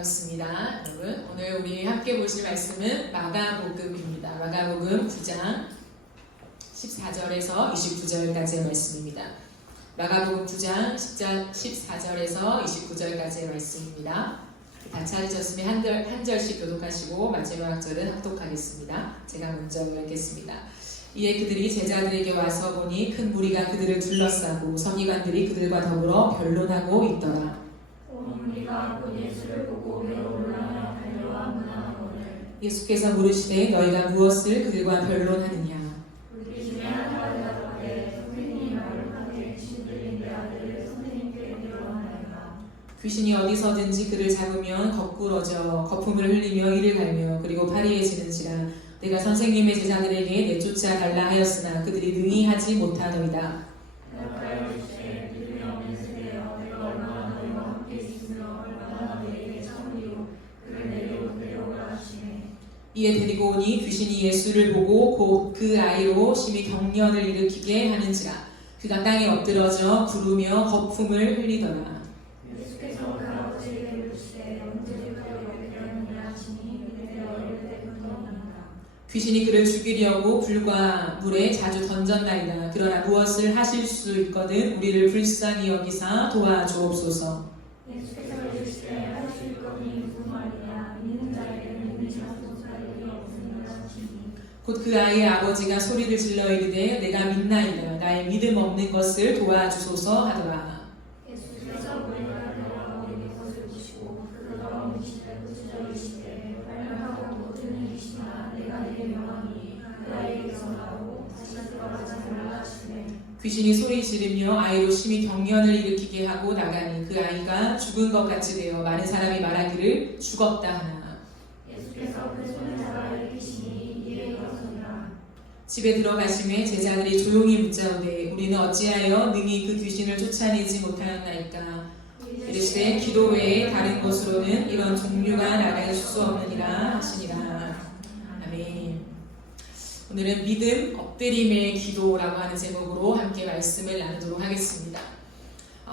반갑습니다. 여러분, 오늘 우리 함께 보실 말씀은 마가복음입니다. 마가복음 9장 14절에서 29절까지의 말씀입니다. 마가복음 9장 14절에서 29절까지의 말씀입니다. 다 찾으셨으면 한 절씩 교독하시고 마지막 절은 합독하겠습니다. 제가 먼저 읽겠습니다. 이에 그들이 제자들에게 와서 보니 큰 무리가 그들을 둘러싸고 서기관들이 그들과 더불어 변론하고 있더라. 우리가 그 예수를 보고 매우 놀라며 달려와문하노를 예수께서 물으시되 너희가 무엇을 그들과 변론하느냐? 우리 중에 하나가 대답하되 선생님이 말하되 신들인 내 아들을 선생님께 데려오나이다. 귀신이 어디서든지 그를 잡으면 거꾸러져 거품을 흘리며 이를 갈며 그리고 파리해지는지라. 내가 선생님의 제자들에게 내쫓아 달라 하였으나 그들이 능히 하지 못하더이다. 이에 데리고 오니 귀신이 예수를 보고 곧 그 아이로 심히 경련을 일으키게 하는지라. 그가 땅에 엎드러져 부르며 거품을 흘리더라. 예수께서 그 아버지에게 물으시되 언제부터 이렇게 되었느냐 하시니 그때 어릴 때부터입니다. 귀신이 그를 죽이려고 불과 물에 자주 던졌나이다. 그러나 무엇을 하실 수 있거든 우리를 불쌍히 여기사 도와주옵소서. 예수께서 이르시되 할 수 있거니 무슨 말이냐 믿는 자에게는 믿지 않는 자에게 없으니라 하시니 곧 그 아이의 아버지가 소리를 질러 이르되 내가 믿나이다. 나의 믿음 없는 것을 도와주소서 하더라. 예수께서 우리가 데려와 우리 것을 보시고 그가 오시되 부지런히시되 발명하고 모든 일이시나 내가 네게 명하니 그 아이에게서 나오고 다시 들어가지 말라 하시되 귀신이 소리 지르며 아이로 심히 경련을 일으키게 하고 나가니 그 아이가 죽은 것 같이 되어 많은 사람이 말하기를 죽었다 하나. 예수께서 그 손을 잡아 일으키시니 이에 일어서니라. 집에 들어가심에 제자들이 조용히 묻자오되 우리는 어찌하여 능히 그 귀신을 쫓아내지 못하였나이까. 이르시되 기도 외에 다른 곳으로는 이런 종류가 나갈 수 없느니라 하시니라. 아멘. 오늘은 믿음 엎드림의 기도라고 하는 제목으로 함께 말씀을 나누도록 하겠습니다.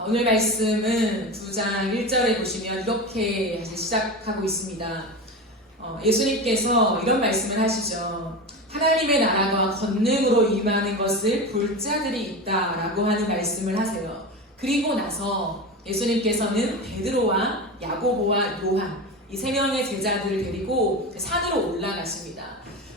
오늘 말씀은 9장 1절에 보시면 이렇게 시작하고 있습니다. 예수님께서 이런 말씀을 하시죠. 하나님의 나라가 권능으로 임하는 것을 볼 자들이 있다라고 하는 말씀을 하세요. 그리고 나서 예수님께서는 베드로와 야고보와 요한 이 세 명의 제자들을 데리고 산으로 올라가십니다.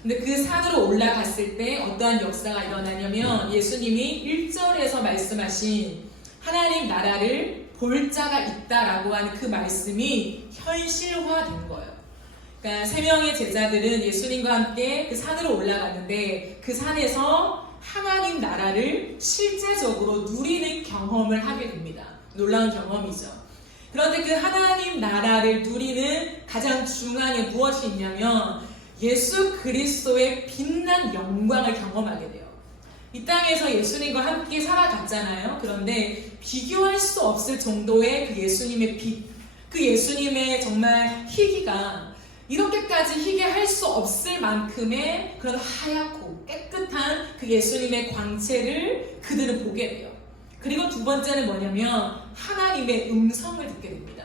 근데 그 산으로 올라갔을 때 어떠한 역사가 일어나냐면 예수님이 1절에서 말씀하신 하나님 나라를 볼 자가 있다라고 하는 그 말씀이 현실화된 거예요. 그러니까 세 명의 제자들은 예수님과 함께 그 산으로 올라갔는데 그 산에서 하나님 나라를 실제적으로 누리는 경험을 하게 됩니다. 놀라운 경험이죠. 그런데 그 하나님 나라를 누리는 가장 중요한 게 무엇이 있냐면 예수 그리스도의 빛난 영광을 경험하게 돼요. 이 땅에서 예수님과 함께 살아갔잖아요. 그런데 비교할 수 없을 정도의 그 예수님의 빛, 그 예수님의 정말 희기가 이렇게까지 희게 할 수 없을 만큼의 그런 하얗고 깨끗한 그 예수님의 광채를 그들은 보게 돼요. 그리고 두 번째는 뭐냐면 하나님의 음성을 듣게 됩니다.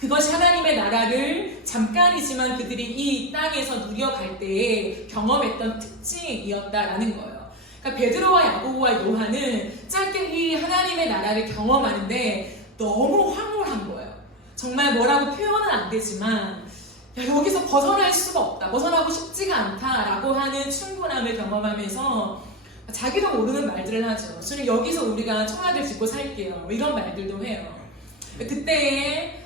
그것이 하나님의 나라를 잠깐이지만 그들이 이 땅에서 누려갈 때에 경험했던 특징이었다라는 거예요. 그러니까 베드로와 야고보와 요한은 짧게 이 하나님의 나라를 경험하는데 너무 황홀한 거예요. 정말 뭐라고 표현은 안 되지만 여기서 벗어날 수가 없다, 벗어나고 싶지가 않다라고 하는 충분함을 경험하면서 자기도 모르는 말들을 하죠. 저는 여기서 우리가 청아들 짓고 살게요, 이런 말들도 해요. 그때에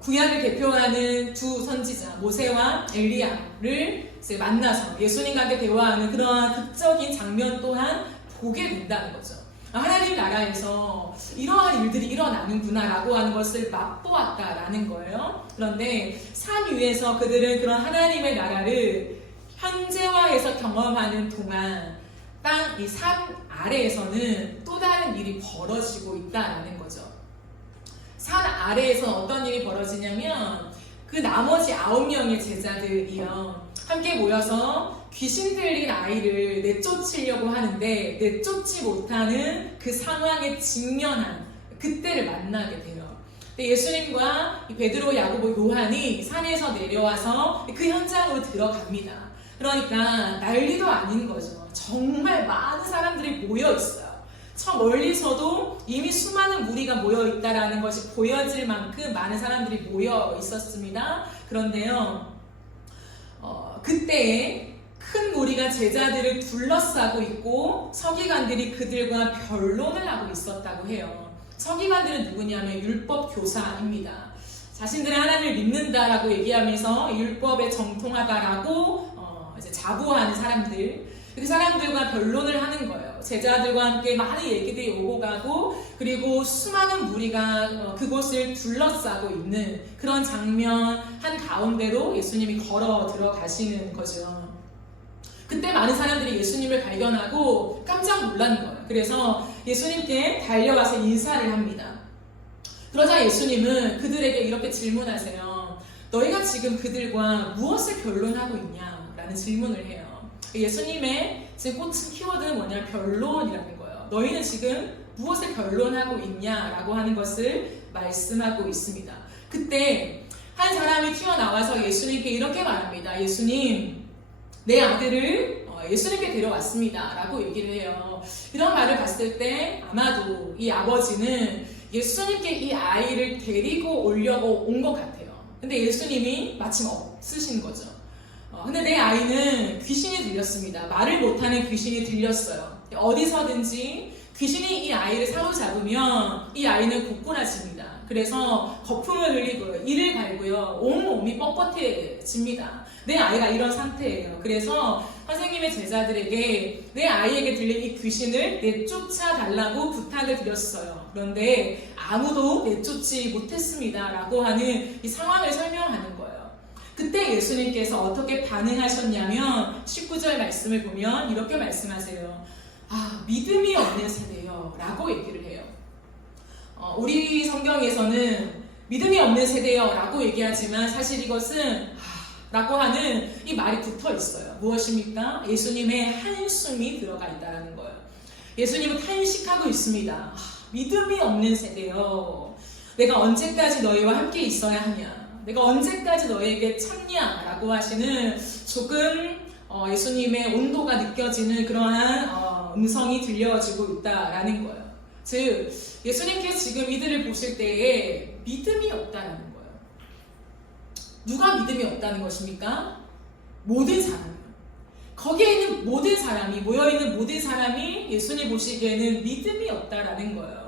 구약을 대표하는 두 선지자 모세와 엘리야를 이제 만나서 예수님과 함께 대화하는 그러한 극적인 장면 또한 보게 된다는 거죠. 하나님 나라에서 이러한 일들이 일어나는구나 라고 하는 것을 맛보았다라는 거예요. 그런데 산 위에서 그들은 그런 하나님의 나라를 현재화해서 경험하는 동안 땅 이 산 아래에서는 또 다른 일이 벌어지고 있다라는 거죠. 산 아래에서 어떤 일이 벌어지냐면 그 나머지 9명의 제자들이요 함께 모여서 귀신 들린 아이를 내쫓으려고 하는데 내쫓지 못하는 그 상황에 직면한 그때를 만나게 돼요. 근데 예수님과 이 베드로, 야고보, 요한이 산에서 내려와서 그 현장으로 들어갑니다. 그러니까 난리도 아닌 거죠. 정말 많은 사람들이 모여 있어요. 저 멀리서도 이미 수많은 무리가 모여 있다라는 것이 보여질 만큼 많은 사람들이 모여 있었습니다. 그런데요, 그때에 큰 무리가 제자들을 둘러싸고 있고 서기관들이 그들과 변론을 하고 있었다고 해요. 서기관들은 누구냐면 율법 교사입니다. 자신들은 하나님을 믿는다라고 얘기하면서 율법에 정통하다라고 이제 자부하는 사람들, 그 사람들과 변론을 하는 거예요. 제자들과 함께 많은 얘기들이 오고 가고, 그리고 수많은 무리가 그곳을 둘러싸고 있는 그런 장면 한 가운데로 예수님이 걸어 들어가시는 거죠. 그때 많은 사람들이 예수님을 발견하고 깜짝 놀란 거예요. 그래서 예수님께 달려와서 인사를 합니다. 그러자 예수님은 그들에게 이렇게 질문하세요. 너희가 지금 그들과 무엇을 변론하고 있냐? 라는 질문을 해요. 예수님의 지금 꽂힌 키워드는 뭐냐? 변론이라는 거예요. 너희는 지금 무엇을 변론하고 있냐라고 하는 것을 말씀하고 있습니다. 그때 한 사람이 튀어나와서 예수님께 이렇게 말합니다. 예수님, 내 아들을 예수님께 데려왔습니다 라고 얘기를 해요. 이런 말을 봤을 때 아마도 이 아버지는 예수님께 이 아이를 데리고 오려고 온 것 같아요. 근데 예수님이 마침 없으신 거죠. 근데 내 아이는 귀신이 들렸습니다. 말을 못하는 귀신이 들렸어요. 어디서든지 귀신이 이 아이를 사로잡으면 이 아이는 고꾸라집니다. 그래서 거품을 흘리고요, 이를 갈고요, 온몸이 뻣뻣해집니다. 내 아이가 이런 상태예요. 그래서 선생님의 제자들에게 내 아이에게 들린 이 귀신을 내쫓아 달라고 부탁을 드렸어요. 그런데 아무도 내쫓지 못했습니다 라고 하는 이 상황을 설명하는 거예요. 그때 예수님께서 어떻게 반응하셨냐면 19절 말씀을 보면 이렇게 말씀하세요. 믿음이 없는 세대요 라고 얘기를 해요. 우리 성경에서는 믿음이 없는 세대요 라고 얘기하지만 사실 이것은 라고 하는 이 말이 붙어 있어요. 무엇입니까? 예수님의 한숨이 들어가 있다는 거예요. 예수님은 탄식하고 있습니다. 믿음이 없는 세대요. 내가 언제까지 너희와 함께 있어야 하냐? 내가 언제까지 너희에게 참냐? 라고 하시는 조금 예수님의 온도가 느껴지는 그러한 음성이 들려지고 있다라는 거예요. 즉 예수님께서 지금 이들을 보실 때에 믿음이 없다는 거예요. 누가 믿음이 없다는 것입니까? 모든 사람. 거기에 있는 모든 사람이, 모여있는 모든 사람이 예수님 보시기에는 믿음이 없다라는 거예요.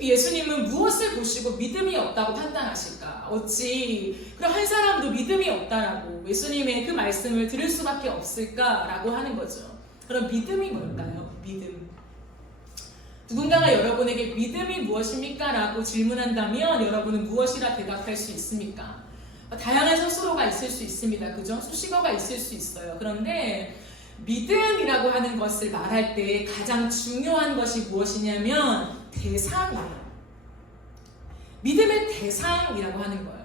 예수님은 무엇을 보시고 믿음이 없다고 판단하실까? 어찌 그럼 한 사람도 믿음이 없다라고 예수님의 그 말씀을 들을 수밖에 없을까라고 하는 거죠. 그럼 믿음이 뭘까요? 믿음. 누군가가 여러분에게 믿음이 무엇입니까? 라고 질문한다면 여러분은 무엇이라 대답할 수 있습니까? 다양한 스스로가 있을 수 있습니다. 그죠? 수식어가 있을 수 있어요. 그런데 믿음이라고 하는 것을 말할 때 가장 중요한 것이 무엇이냐면 대상이에요. 믿음의 대상이라고 하는 거예요.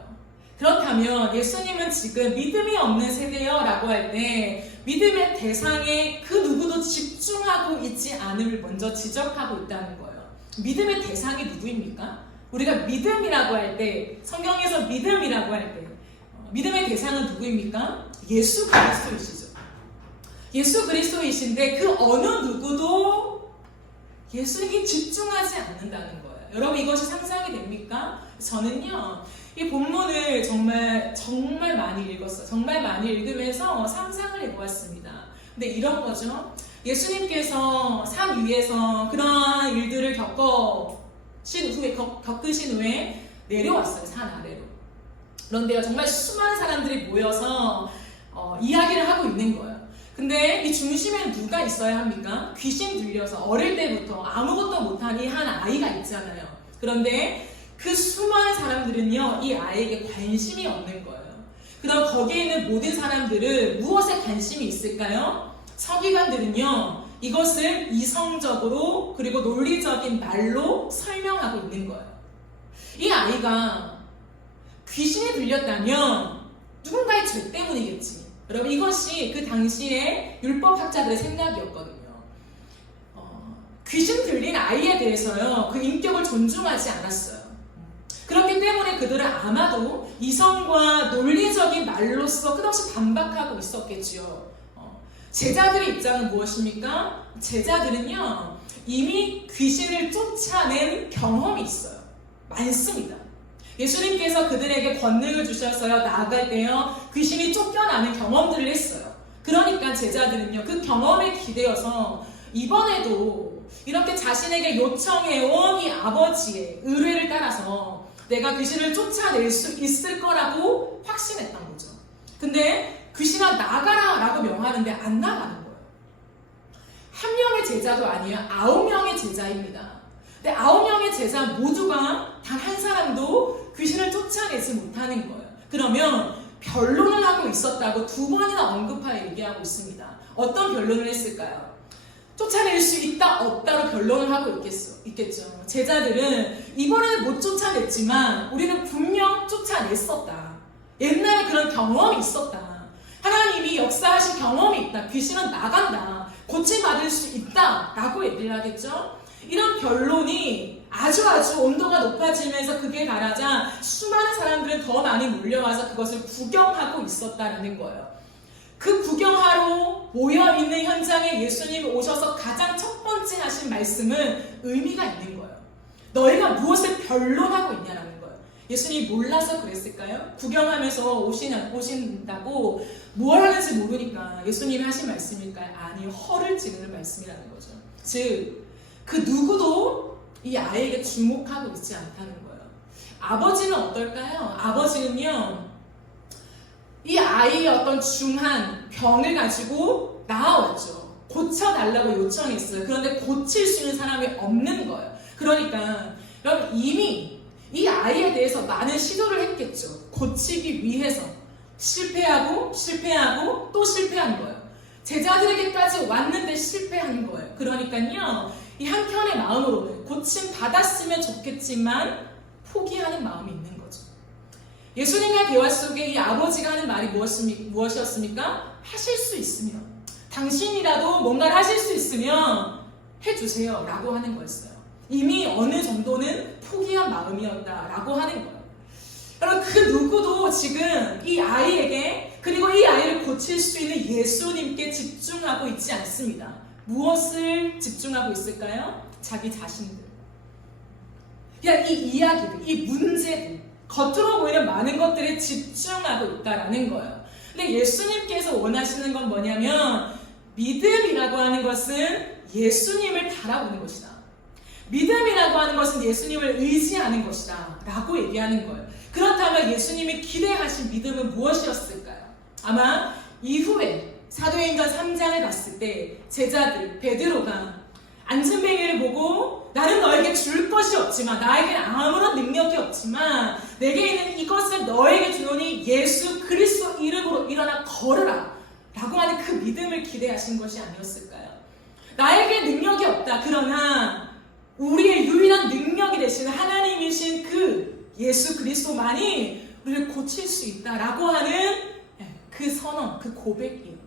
그렇다면 예수님은 지금 믿음이 없는 세대요 라고 할 때 믿음의 대상에 그 누구도 집중하고 있지 않음을 먼저 지적하고 있다는 거예요. 믿음의 대상이 누구입니까? 우리가 믿음이라고 할 때, 성경에서 믿음이라고 할 때 믿음의 대상은 누구입니까? 예수 그리스도이시죠. 예수 그리스도이신데 그 어느 누구도 예수에게 집중하지 않는다는 거예요. 여러분 이것이 상상이 됩니까? 저는요 이 본문을 정말 많이 읽었어요. 정말 많이 읽으면서 상상을 해보았습니다. 근데 이런 거죠. 예수님께서 삶 위에서 그러한 일들을 겪으신 후에 내려왔어요. 산 아래로. 그런데요 정말 수많은 사람들이 모여서 이야기를 하고 있는 거예요. 근데 이 중심엔 누가 있어야 합니까? 귀신 들려서 어릴 때부터 아무것도 못한 이 한 아이가 있잖아요. 그런데 그 수많은 사람들은요 이 아이에게 관심이 없는 거예요. 그럼 거기에 있는 모든 사람들은 무엇에 관심이 있을까요? 서기관들은요 이것을 이성적으로 그리고 논리적인 말로 설명하고 있는 거예요. 이 아이가 귀신이 들렸다면 누군가의 죄 때문이겠지. 여러분 이것이 그 당시에 율법학자들의 생각이었거든요. 귀신 들린 아이에 대해서요 그 인격을 존중하지 않았어요. 그렇기 때문에 그들은 아마도 이성과 논리적인 말로써 끝없이 반박하고 있었겠지요. 제자들의 입장은 무엇입니까? 제자들은요, 이미 귀신을 쫓아낸 경험이 있어요. 많습니다. 예수님께서 그들에게 권능을 주셨어요. 나아갈 때요, 귀신이 쫓겨나는 경험들을 했어요. 그러니까 제자들은요, 그 경험에 기대어서 이번에도 이렇게 자신에게 요청해온 이 아버지의 의뢰를 따라서 내가 귀신을 쫓아낼 수 있을 거라고 확신했던 거죠. 근데 귀신아 나가라 라고 명하는데 안 나가는 거예요. 한 명의 제자도 아니에요. 9명의 제자입니다. 근데 9명의 제자 모두가 단 한 사람도 귀신을 쫓아내지 못하는 거예요. 그러면 변론을 하고 있었다고 2번이나 언급하여 얘기하고 있습니다. 어떤 변론을 했을까요? 쫓아낼 수 있다 없다로 변론을 하고 있겠죠. 제자들은 이번에는 못 쫓아냈지만 우리는 분명 쫓아냈었다. 옛날에 그런 경험이 있었다. 하나님이 역사하신 경험이 있다. 귀신은 나간다. 고침받을 수 있다. 라고 얘기를 하겠죠. 이런 변론이 아주 온도가 높아지면서 그게 달하자 수많은 사람들은 더 많이 몰려와서 그것을 구경하고 있었다는 거예요. 그 구경하러 모여있는 현장에 예수님이 오셔서 가장 첫 번째 하신 말씀은 의미가 있는 거예요. 너희가 무엇을 변론하고 있냐라는 거예요. 예수님이 몰라서 그랬을까요? 구경하면서 오신다고 뭘 하는지 모르니까 예수님이 하신 말씀일까요? 아니요, 허를 찌르는 말씀이라는 거죠. 즉 그 누구도 이 아이에게 주목하고 있지 않다는 거예요. 아버지는 어떨까요? 아버지는요, 이 아이의 어떤 중한 병을 가지고 나와왔죠. 고쳐달라고 요청했어요. 그런데 고칠 수 있는 사람이 없는 거예요. 그러니까 여러분 이미 이 아이에 대해서 많은 시도를 했겠죠. 고치기 위해서 실패하고 또 실패한 거예요. 제자들에게까지 왔는데 실패한 거예요. 그러니까요, 이 한켠의 마음으로는 고침 받았으면 좋겠지만 포기하는 마음이 있는 거죠. 예수님과 대화 속에 이 아버지가 하는 말이 무엇이었습니까? 하실 수 있으면, 당신이라도 뭔가를 하실 수 있으면 해주세요 라고 하는 거였어요. 이미 어느 정도는 포기한 마음이었다라고 하는 거예요. 여러분, 그 누구도 지금 이 아이에게, 그리고 이 아이를 고칠 수 있는 예수님께 집중하고 있지 않습니다. 무엇을 집중하고 있을까요? 자기 자신들. 그냥 이 이야기들, 이 문제들, 겉으로 보이는 많은 것들에 집중하고 있다라는 거예요. 근데 예수님께서 원하시는 건 뭐냐면, 믿음이라고 하는 것은 예수님을 바라보는 것이다. 믿음이라고 하는 것은 예수님을 의지하는 것이다 라고 얘기하는 거예요. 그렇다면 예수님이 기대하신 믿음은 무엇이었을까요? 아마 이후에 사도행전 3장을 봤을 때 제자들 베드로가 안진뱅이를 보고 나는 너에게 줄 것이 없지만, 나에게는 아무런 능력이 없지만 내게 있는 이것을 너에게 주노니 예수 그리스도 이름으로 일어나 걸으라 라고 하는 그 믿음을 기대하신 것이 아니었을까요? 나에게 능력이 없다. 그러나 우리의 유일한 능력이 되시는 하나님이신 그 예수 그리스도만이 우리를 고칠 수 있다라고 하는 그 선언, 그 고백이에요.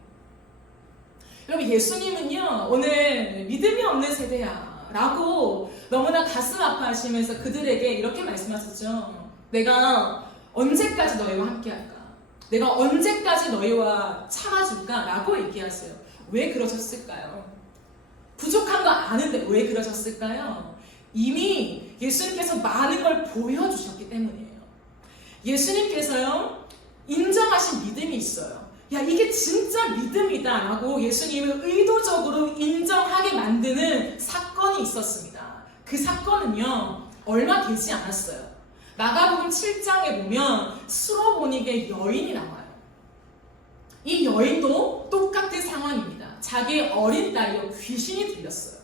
여러분, 예수님은요, 오늘 믿음이 없는 세대야 라고 너무나 가슴 아파하시면서 그들에게 이렇게 말씀하셨죠. 내가 언제까지 너희와 함께 할까? 내가 언제까지 너희와 참아줄까? 라고 얘기하세요. 왜 그러셨을까요? 부족한 거 아는데 왜 그러셨을까요? 이미 예수님께서 많은 걸 보여주셨기 때문이에요. 예수님께서요, 인정하신 믿음이 있어요. 야, 이게 진짜 믿음이다 라고 예수님을 의도적으로 인정하게 만드는 사건이 있었습니다. 그 사건은요, 얼마 되지 않았어요. 마가복음 7장에 보면 수로보닉의 여인이 나와요. 이 여인도 똑같은 상황입니다. 자기의 어린 딸이요, 귀신이 들렸어요.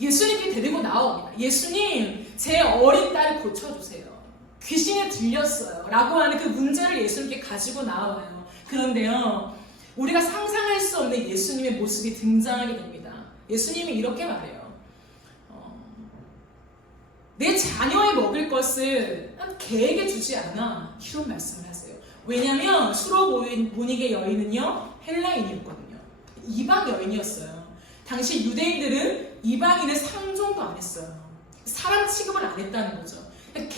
예수님께 데리고 나옵니다. 예수님, 제 어린 딸을 고쳐주세요. 귀신에 들렸어요 라고 하는 그 문제를 예수님께 가지고 나와요. 그런데요, 우리가 상상할 수 없는 예수님의 모습이 등장하게 됩니다. 예수님이 이렇게 말해요. 내 자녀의 먹을 것을 개에게 주지 않아. 이런 말씀을 하세요. 왜냐하면 수로보닉의 여인은요, 헬라인이었거든요. 이방 여인이었어요. 당시 유대인들은 이방인을 상종도 안 했어요. 사람 취급을 안 했다는 거죠.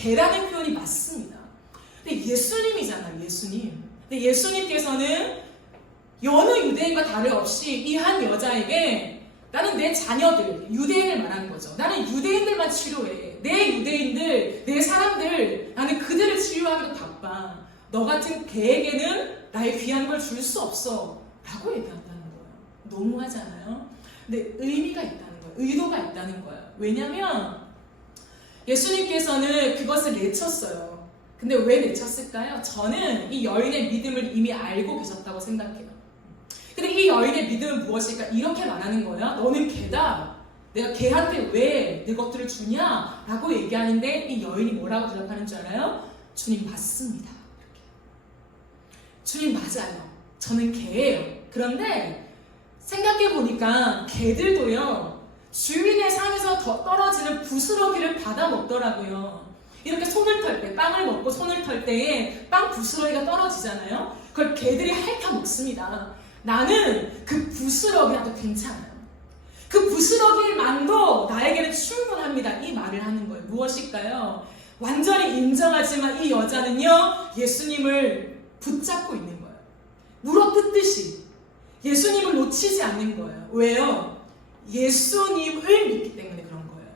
개라는 표현이 맞습니다. 근데 예수님이잖아요, 예수님. 근데 예수님께서는 여느 유대인과 다름없이 이 한 여자에게 나는 내 자녀들, 유대인을 말하는 거죠. 나는 유대인들만 치료해. 내 유대인들, 내 사람들, 나는 그들을 치료하기도 바빠. 너 같은 개에게는 나의 귀한 걸 줄 수 없어. 라고 얘기한다는 거예요. 너무하잖아요. 근데 의미가 있다는 거예요. 의도가 있다는 거예요. 왜냐면 예수님께서는 그것을 내쳤어요. 근데 왜 내쳤을까요? 저는 이 여인의 믿음을 이미 알고 계셨다고 생각해요. 근데 이 여인의 믿음은 무엇일까? 이렇게 말하는 거야. 너는 개다. 내가 개한테 왜 내 것들을 주냐? 라고 얘기하는데 이 여인이 뭐라고 대답하는 줄 알아요? 주님 맞습니다. 이렇게. 주님 맞아요. 저는 개예요. 그런데 생각해보니까 개들도요. 주인의 상에서 더 떨어지는 부스러기를 받아 먹더라고요. 이렇게 손을 털 때, 빵을 먹고 손을 털 때에 빵 부스러기가 떨어지잖아요. 그걸 개들이 핥아 먹습니다. 나는 그 부스러기라도 괜찮아요. 그 부스러기만도 나에게는 충분합니다. 이 말을 하는 거예요. 무엇일까요? 완전히 인정하지만 이 여자는요, 예수님을 붙잡고 있는 거예요. 물어뜯듯이 예수님을 놓치지 않는 거예요. 왜요? 예수님을 믿기 때문에 그런 거예요.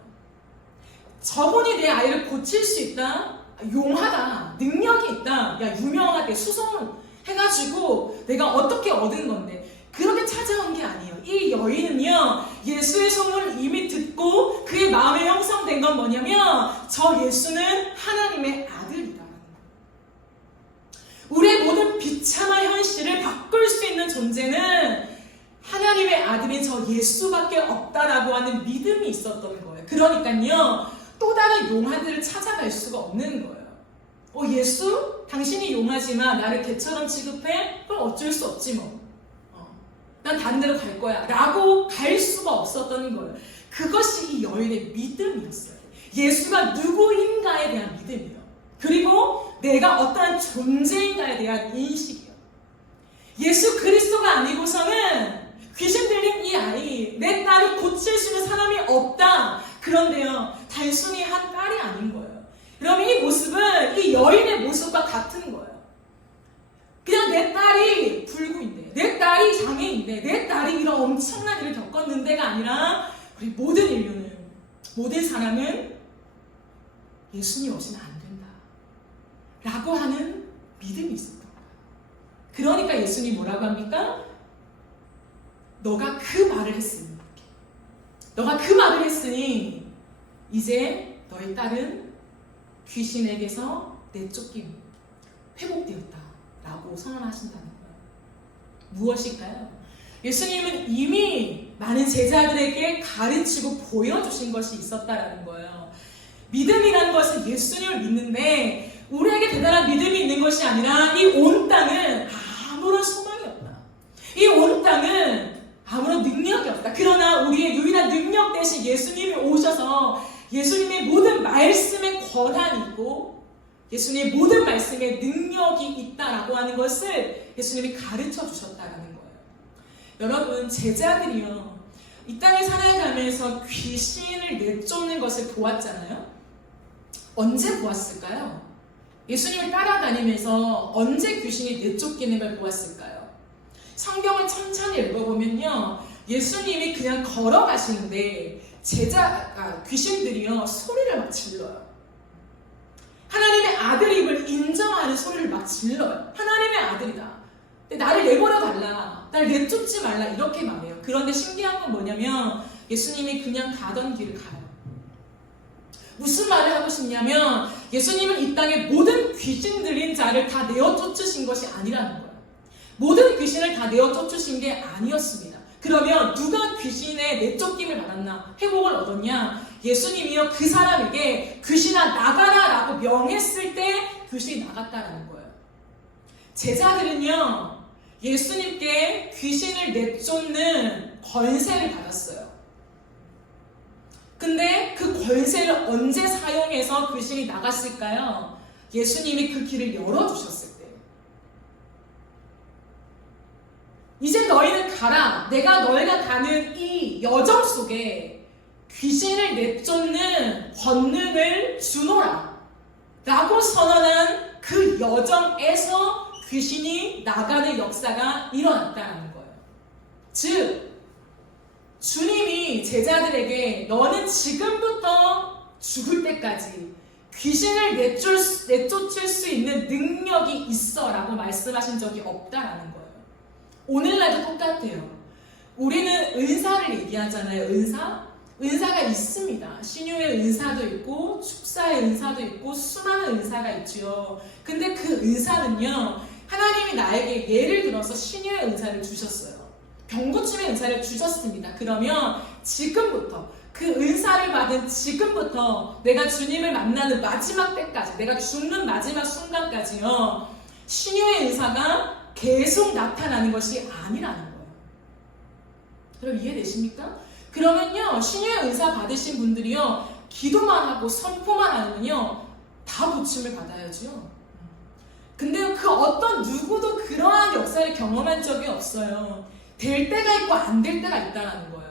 저분이 내 아이를 고칠 수 있다? 용하다. 능력이 있다. 야, 유명하게 수송 해가지고 내가 어떻게 얻은 건데 그렇게 찾아온 게 아니에요. 이 여인은요, 예수의 소문을 이미 듣고 그의 마음에 형성된 건 뭐냐면 저 예수는 하나님의 아들이다. 우리의 모든 비참한 현실을 바꿀 수 있는 존재는 하나님의 아들인 저 예수밖에 없다라고 하는 믿음이 있었던 거예요. 그러니까요, 또 다른 용한들을 찾아갈 수가 없는 거예요. 예수? 당신이 용하지만 나를 개처럼 취급해? 그럼 어쩔 수 없지 뭐. 난 다른 데로 갈 거야. 라고 갈 수가 없었던 거예요. 그것이 이 여인의 믿음이었어요. 예수가 누구인가에 대한 믿음이에요. 그리고 내가 어떠한 존재인가에 대한 인식이에요. 예수 그리스도가 아니고서는 귀신 들린 이 아이, 내 딸이 고칠 수 있는 사람이 없다. 그런데요, 단순히 한 딸이 아닌 거예요. 그러면 이 모습은 이 여인의 모습과 같은 거예요. 그냥 내 딸이 불구인데, 내 딸이 장애인데, 내 딸이 이런 엄청난 일을 겪었는데가 아니라 우리 모든 인류는, 모든 사람은 예수님 없이는 안 된다 라고 하는 믿음이 있었던 거예요. 그러니까 예수님이 뭐라고 합니까? 너가 그 말을 했으니, 너가 그 말을 했으니 이제 너의 딸은 귀신에게서 내쫓김, 회복되었다 라고 선언하신다는 거예요. 무엇일까요? 예수님은 이미 많은 제자들에게 가르치고 보여주신 것이 있었다라는 거예요. 믿음이라는 것은 예수님을 믿는데 우리에게 대단한 믿음이 있는 것이 아니라 이 온 땅은 아무런 소망이 없다. 이 온 땅은 아무런 능력이 없다. 그러나 우리의 유일한 능력 대신 예수님이 오셔서 예수님의 모든 말씀에 권한이 있고 예수님의 모든 말씀에 능력이 있다라고 하는 것을 예수님이 가르쳐 주셨다라는 거예요. 여러분, 제자들이요, 이 땅에 살아가면서 귀신을 내쫓는 것을 보았잖아요. 언제 보았을까요? 예수님을 따라다니면서 언제 귀신이 내쫓기는 걸 보았을까요? 성경을 천천히 읽어보면요, 예수님이 그냥 걸어가시는데 귀신들이요, 소리를 막 질러요. 하나님의 아들임을 인정하는 소리를 막 질러요. 하나님의 아들이다. 근데 나를 내버려 달라. 나를 내쫓지 말라. 이렇게 말해요. 그런데 신기한 건 뭐냐면 예수님이 그냥 가던 길을 가요. 무슨 말을 하고 싶냐면 예수님은 이 땅에 모든 귀신 들린 자를 다 내어 쫓으신 것이 아니라는 거예요. 모든 귀신을 다 내어 쫓으신 게 아니었습니다. 그러면 누가 귀신의 내쫓김을 받았나? 회복을 얻었냐? 예수님이요, 그 사람에게 귀신아 나가라 라고 명했을 때 귀신이 나갔다라는 거예요. 제자들은요, 예수님께 귀신을 내쫓는 권세를 받았어요. 근데 그 권세를 언제 사용해서 귀신이 나갔을까요? 예수님이 그 길을 열어주셨을 때. 이제 너희는 가라. 내가 너희가 가는 이 여정 속에 귀신을 내쫓는 권능을 주노라. 라고 선언한 그 여정에서 귀신이 나가는 역사가 일어났다는 거예요. 즉 주님이 제자들에게 너는 지금부터 죽을 때까지 귀신을 내쫓을 수 있는 능력이 있어 라고 말씀하신 적이 없다라는 거예요. 오늘날도 똑같아요. 우리는 은사를 얘기하잖아요. 은사가 있습니다. 신유의 은사도 있고 축사의 은사도 있고 수많은 은사가 있죠. 근데 그 은사는요, 하나님이 나에게 예를 들어서 신유의 은사를 주셨어요. 병고침의 은사를 주셨습니다. 그러면 지금부터 그 은사를 받은 지금부터 내가 주님을 만나는 마지막 때까지, 내가 죽는 마지막 순간까지요, 신유의 은사가 계속 나타나는 것이 아니라는 거예요. 여러분 이해되십니까? 그러면요, 신유의 은사 받으신 분들이요, 기도만 하고 선포만 하면요 다 고침을 받아야죠. 근데 그 어떤 누구도 그러한 역사를 경험한 적이 없어요. 될 때가 있고 안 될 때가 있다는 거예요.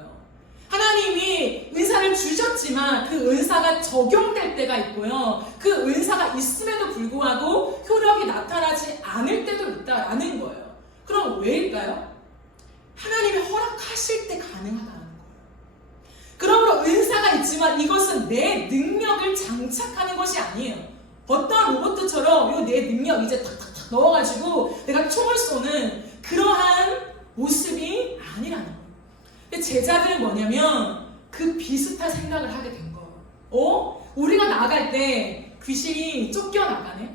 하나님이 은사를 주셨지만 그 은사가 적용될 때가 있고요, 그 은사가 있음에도 불구하고 효력이 나타나지 않을 때도 있다라는 거예요. 그럼 왜일까요? 하나님이 허락하실 때 가능하다는 거예요. 그러므로 은사가 있지만 이것은 내 능력을 장착하는 것이 아니에요. 어떤 로봇처럼 내 능력 이제 탁탁탁 넣어가지고 내가 총을 쏘는 그러한 모습이 아니라는 거예요. 근데 제자들은 뭐냐면 그 비슷한 생각을 하게 된 거예요. 우리가 나갈 때 귀신이 쫓겨나가네?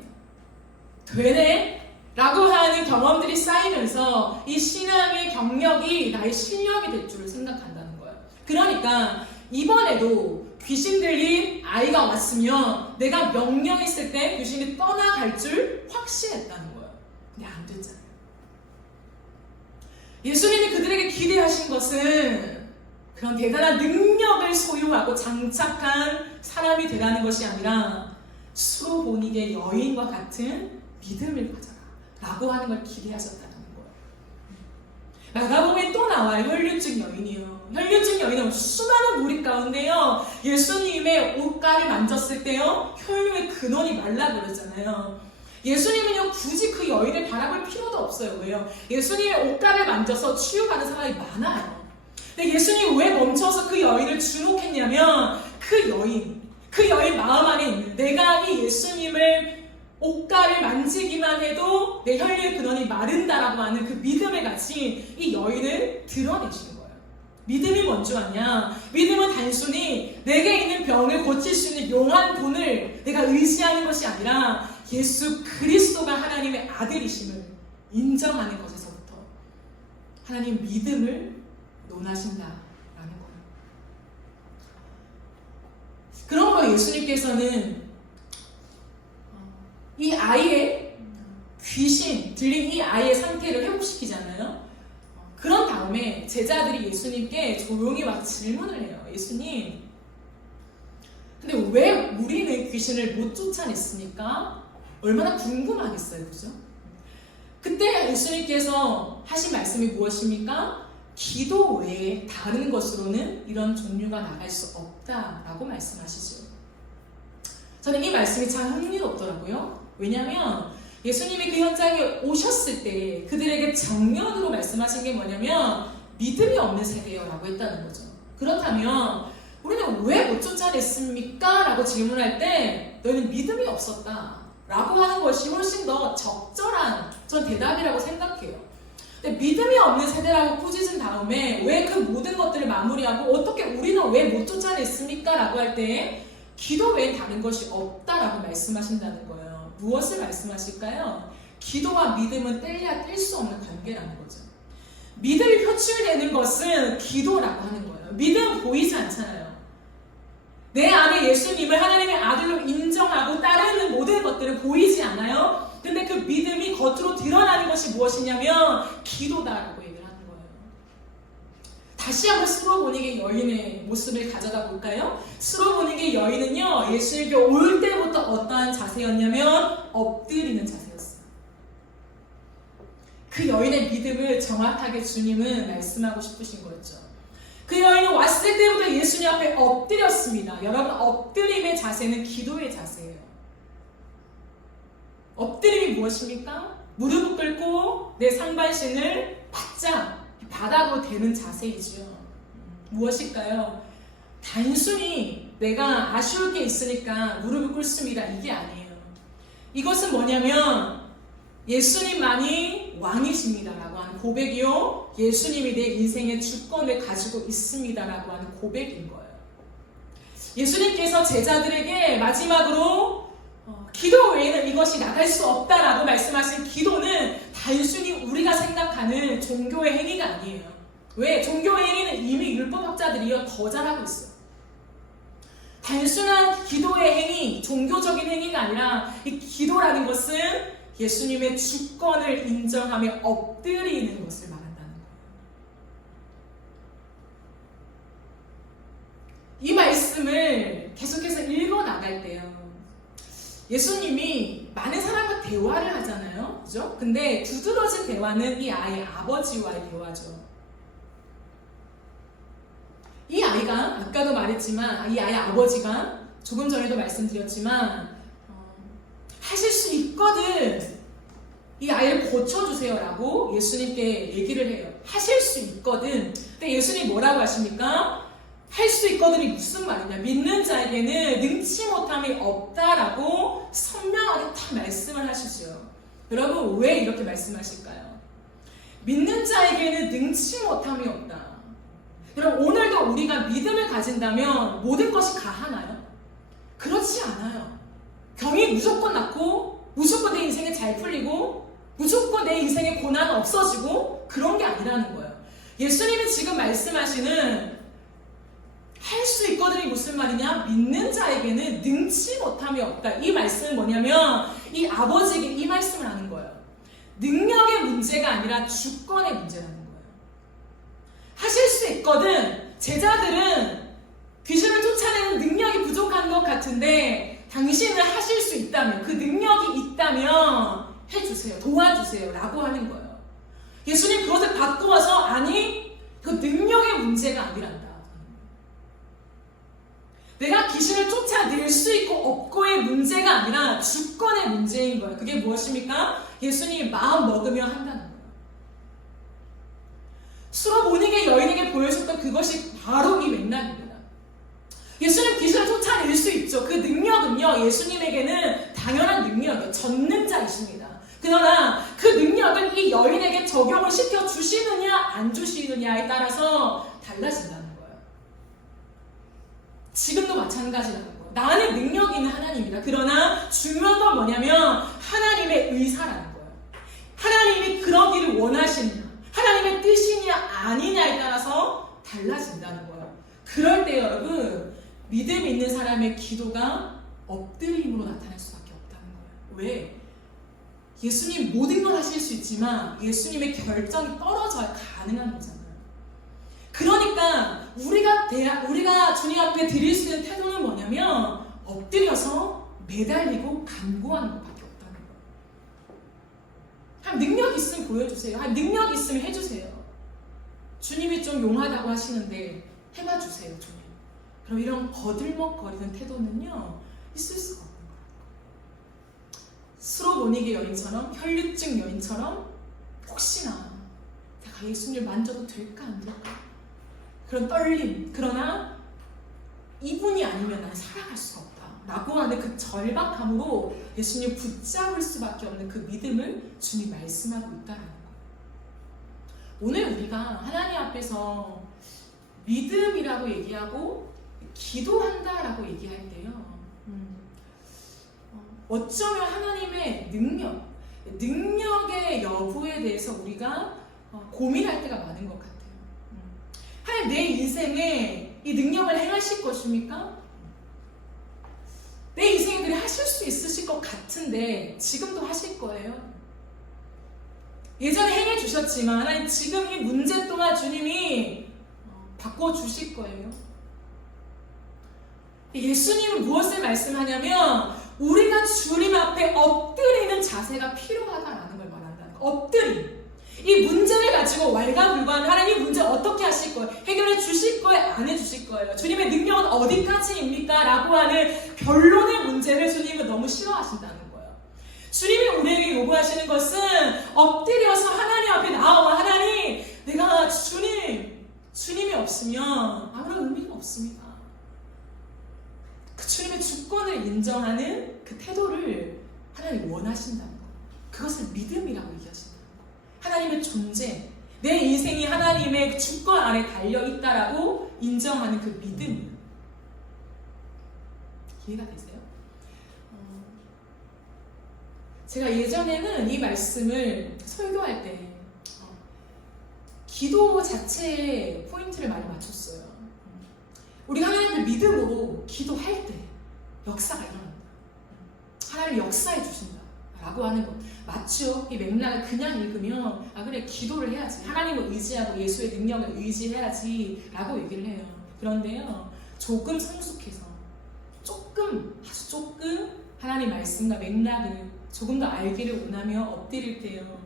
되네? 라고 하는 경험들이 쌓이면서 이 신앙의 경력이 나의 실력이 될 줄 생각한다는 거예요. 그러니까 이번에도 귀신 들린 아이가 왔으면 내가 명령했을 때 귀신이 떠나갈 줄 확신했다는 거예요. 근데 안 됐잖아요. 예수님이 그들에게 기대하신 것은 그런 대단한 능력을 소유하고 장착한 사람이 되라는 것이 아니라 수로보닉의 여인과 같은 믿음을 가져라 라고 하는 걸 기대하셨다는 거예요. 마가복음에 또 나와요. 혈류증 여인이요. 혈류증 여인은 수많은 무리 가운데요, 예수님의 옷가를 만졌을 때요 혈류의 근원이 말라 그러잖아요. 예수님은요 굳이 그 여인을 바라볼 필요도 없어요. 왜요? 예수님의 옷가를 만져서 치유받는 사람이 많아요. 근데 예수님이 왜 멈춰서 그 여인을 주목했냐면 그 여인 마음 안에 있는, 내가 이 예수님을 옷가를 만지기만 해도 내 혈류의 근원이 마른다라고 하는 그 믿음에 같이 이 여인을 드러내신 거예요. 믿음이 뭔지 아냐? 믿음은 단순히 내게 있는 병을 고칠 수 있는 용한 분을 내가 의지하는 것이 아니라 예수 그리스도가 하나님의 아들이심을 인정하는 것에서부터 하나님 믿음을 논하신다라는 거예요. 그러므로 예수님께서는 이 아이의 귀신 들린 이 아이의 상태를 회복시키잖아요. 그런 다음에 제자들이 예수님께 조용히 와서 질문을 해요. 예수님, 근데 왜 우리는 귀신을 못 쫓아냈습니까? 얼마나 궁금하겠어요, 그죠? 그때 예수님께서 하신 말씀이 무엇입니까? 기도 외에 다른 것으로는 이런 종류가 나갈 수 없다라고 말씀하시죠. 저는 이 말씀이 참 흥미롭더라고요. 왜냐하면 예수님이 그 현장에 오셨을 때 그들에게 정면으로 말씀하신 게 뭐냐면 믿음이 없는 세대요 라고 했다는 거죠. 그렇다면 우리는 왜 못 쫓아냈습니까? 라고 질문할 때 너희는 믿음이 없었다 라고 하는 것이 훨씬 더 적절한 전 대답이라고 생각해요. 근데 믿음이 없는 세대라고 꾸짖은 다음에 왜 그 모든 것들을 마무리하고 어떻게 우리는 왜 못 쫓아냈습니까? 라고 할 때 기도 외엔 다른 것이 없다라고 말씀하신다는 거예요. 무엇을 말씀하실까요? 기도와 믿음은 뗄래야 뗄 수 없는 관계라는 거죠. 믿음이 표출되는 것은 기도라고 하는 거예요. 믿음은 보이지 않잖아요. 내 안에 예수님을 하나님의 아들로 인정하고 따르는 모든 것들은 보이지 않아요. 근데 그 믿음이 겉으로 드러나는 것이 무엇이냐면 기도다라고 얘기를 하는 거예요. 다시 한번 스로보닉의 여인의 모습을 가져다 볼까요? 스로보닉의 여인은요, 예수님께 올 때부터 어떠한 자세였냐면 엎드리는 자세였어요. 그 여인의 믿음을 정확하게 주님은 말씀하고 싶으신 거였죠. 그 여인은 왔을 때부터 예수님 앞에 엎드렸습니다. 여러분, 엎드림의 자세는 기도의 자세예요. 엎드림이 무엇입니까? 무릎을 꿇고 내 상반신을 바짝 바닥으로 대는 자세이지요. 무엇일까요? 단순히 내가 아쉬울 게 있으니까 무릎을 꿇습니다. 이게 아니에요. 이것은 뭐냐면 예수님만이 왕이십니다 라고 하는 고백이요, 예수님이 내 인생의 주권을 가지고 있습니다 라고 하는 고백인 거예요. 예수님께서 제자들에게 마지막으로 기도 외에는 이것이 나갈 수 없다라고 말씀하신 기도는 단순히 우리가 생각하는 종교의 행위가 아니에요. 왜? 종교의 행위는 이미 율법학자들이요 더 잘하고 있어요. 단순한 기도의 행위, 종교적인 행위가 아니라 이 기도라는 것은 예수님의 주권을 인정하며 엎드리는 것을 말한다는 거예요. 이 말씀을 계속해서 읽어 나갈 때요, 예수님이 많은 사람과 대화를 하잖아요. 그죠? 근데 두드러진 대화는 이 아이의 아버지와의 대화죠. 이 아이가, 아까도 말했지만 이 아이의 아버지가 조금 전에도 말씀드렸지만 하실 수 있거든, 이 아이를 고쳐주세요 라고 예수님께 얘기를 해요. 하실 수 있거든. 근데 예수님 뭐라고 하십니까? 할 수 있거든이 무슨 말이냐? 믿는 자에게는 능치 못함이 없다라고 선명하게 다 말씀을 하시죠. 여러분, 왜 이렇게 말씀하실까요? 믿는 자에게는 능치 못함이 없다. 여러분, 오늘도 우리가 믿음을 가진다면 모든 것이 가하나요? 그렇지 않아요. 병이 무조건 낫고 무조건 내 인생이 잘 풀리고 무조건 내 인생의 고난은 없어지고 그런 게 아니라는 거예요. 예수님이 지금 말씀하시는 할 수 있거든이 무슨 말이냐? 믿는 자에게는 능치 못함이 없다. 이 말씀은 뭐냐면 이 아버지에게 이 말씀을 하는 거예요. 능력의 문제가 아니라 주권의 문제라는 거예요. 하실 수 있거든. 제자들은 귀신을 쫓아내는 능력이 부족한 것 같은데 당신은 하실 수 있다면, 그 능력이 있다면 해주세요. 도와주세요. 라고 하는 거예요. 예수님 그것을 바꾸어서 아니, 그 능력의 문제가 아니란다. 내가 귀신을 쫓아낼 수 있고 없고의 문제가 아니라 주권의 문제인 거예요. 그게 무엇입니까? 예수님이 마음 먹으며 한다는 거예요. 수로보니게 여인에게 보여줬던 그것이 바로 이 맥락입니다. 예수님 귀신을 쫓아낼 수 있죠. 그 능력은요, 예수님에게는 당연한 능력이에요. 전능자이십니다. 그러나 그 능력을 이 여인에게 적용을 시켜 주시느냐 안 주시느냐에 따라서 달라진다는 거예요. 지금도 마찬가지라는 거예요. 나는 능력이 있는 하나님이다. 그러나 중요한 건 뭐냐면 하나님의 의사라는 거예요. 하나님이 그러기를 원하시느냐, 하나님의 뜻이냐 아니냐에 따라서 달라진다는 거예요. 그럴 때 여러분, 믿음 있는 사람의 기도가 엎드림으로 나타날 수밖에 없다는 거예요. 왜? 예수님 모든 걸 하실 수 있지만 예수님의 결정이 떨어져야 가능한 거잖아요. 그러니까 우리가 주님 앞에 드릴 수 있는 태도는 뭐냐면 엎드려서 매달리고 간구하는 것밖에 없다는 거예요. 한 능력 있으면 보여주세요. 한 능력 있으면 해주세요. 주님이 좀 용하다고 하시는데 해봐 주세요, 주님. 그럼 이런 거들먹거리는 태도는요, 있을 수가 없는 거예요. 수로보니게 여인처럼, 혈류증 여인처럼 혹시나 내가 예수님을 만져도 될까 안 될까? 그런 떨림. 그러나 이분이 아니면 난 살아갈 수가 없다 라고 하는 그 절박함으로 예수님 붙잡을 수밖에 없는 그 믿음을 주님 말씀하고 있다는 거예요. 오늘 우리가 하나님 앞에서 믿음이라고 얘기하고 기도한다라고 얘기할 때요, 어쩌면 하나님의 능력의 여부에 대해서 우리가 고민할 때가 많은 것 같아요. 하나님 내 인생에 이 능력을 행하실 것입니까? 내 인생에 그래 하실 수 있으실 것 같은데 지금도 하실 거예요. 예전에 행해 주셨지만 하나님 지금 이 문제 동안 주님이 바꿔주실 거예요. 예수님은 무엇을 말씀하냐면 우리가 주님 앞에 엎드리는 자세가 필요하다라는 걸 말한다는 거예요. 엎드림. 이 문제를 가지고 왈가불관 하나님 이 문제 어떻게 하실 거예요? 해결해 주실 거예요? 안 해주실 거예요? 주님의 능력은 어디까지입니까? 라고 하는 변론의 문제를 주님은 너무 싫어하신다는 거예요. 주님이 우리에게 요구하시는 것은 엎드려서 하나님 앞에 나와 하나님, 내가 주님이 없으면 아무런 의미가 없습니다. 그 주님의 주권을 인정하는 그 태도를 하나님이 원하신다는 것. 그것을 믿음이라고 얘기하신다는 것. 하나님의 존재, 내 인생이 하나님의 주권 아래 달려있다라고 인정하는 그 믿음. 이해가 되세요? 제가 예전에는 이 말씀을 설교할 때 기도 자체에 포인트를 많이 맞췄어요. 우리가 하나님을 믿음으로 기도할 때 역사가 일어난다. 하나님이 역사해 주신다 라고 하는 것 맞죠? 이 맥락을 그냥 읽으면 그래, 기도를 해야지, 하나님을 의지하고 예수의 능력을 의지해야지 라고 얘기를 해요. 그런데요, 조금 성숙해서 아주 조금 하나님 말씀과 맥락을 조금 더 알기를 원하며 엎드릴 때요,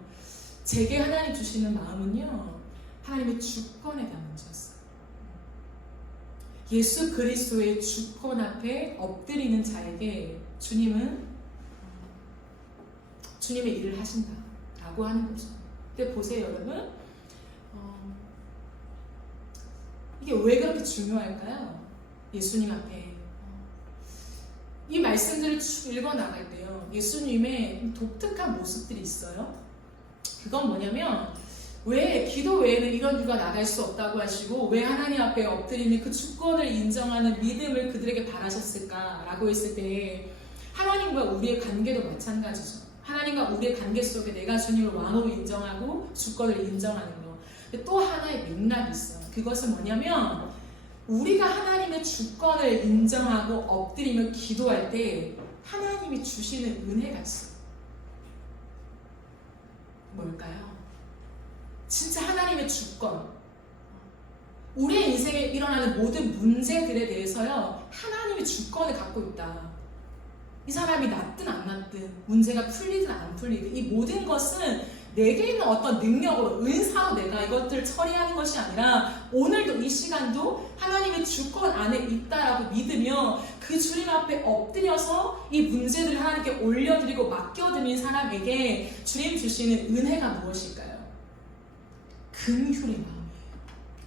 제게 하나님 주시는 마음은요, 하나님의 주권에 담아졌어요. 예수 그리스도의 주권 앞에 엎드리는 자에게 주님은 주님의 일을 하신다라고 하는 거죠. 근데 보세요, 여러분. 이게 왜 그렇게 중요할까요? 예수님 앞에 이 말씀들을 쭉 읽어나갈 때요, 예수님의 독특한 모습들이 있어요. 그건 뭐냐면, 왜 기도 외에는 이런 이유가 나갈 수 없다고 하시고 왜 하나님 앞에 엎드리는 그 주권을 인정하는 믿음을 그들에게 바라셨을까라고 했을 때, 하나님과 우리의 관계도 마찬가지죠. 하나님과 우리의 관계 속에 내가 주님을 왕으로 인정하고 주권을 인정하는 거. 또 하나의 맥락이 있어요. 그것은 뭐냐면, 우리가 하나님의 주권을 인정하고 엎드리며 기도할 때 하나님이 주시는 은혜가 있어요. 뭘까요? 진짜 하나님의 주권. 우리의 인생에 일어나는 모든 문제들에 대해서요, 하나님이 주권을 갖고 있다. 이 사람이 낫든 안 낫든, 문제가 풀리든 안 풀리든, 이 모든 것은 내게 있는 어떤 능력으로, 은사로 내가 이것들을 처리하는 것이 아니라 오늘도 이 시간도 하나님의 주권 안에 있다라고 믿으며 그 주님 앞에 엎드려서 이 문제들을 하나님께 올려드리고 맡겨드린 사람에게 주님 주시는 은혜가 무엇일까요? 긍휼의 마음이에요.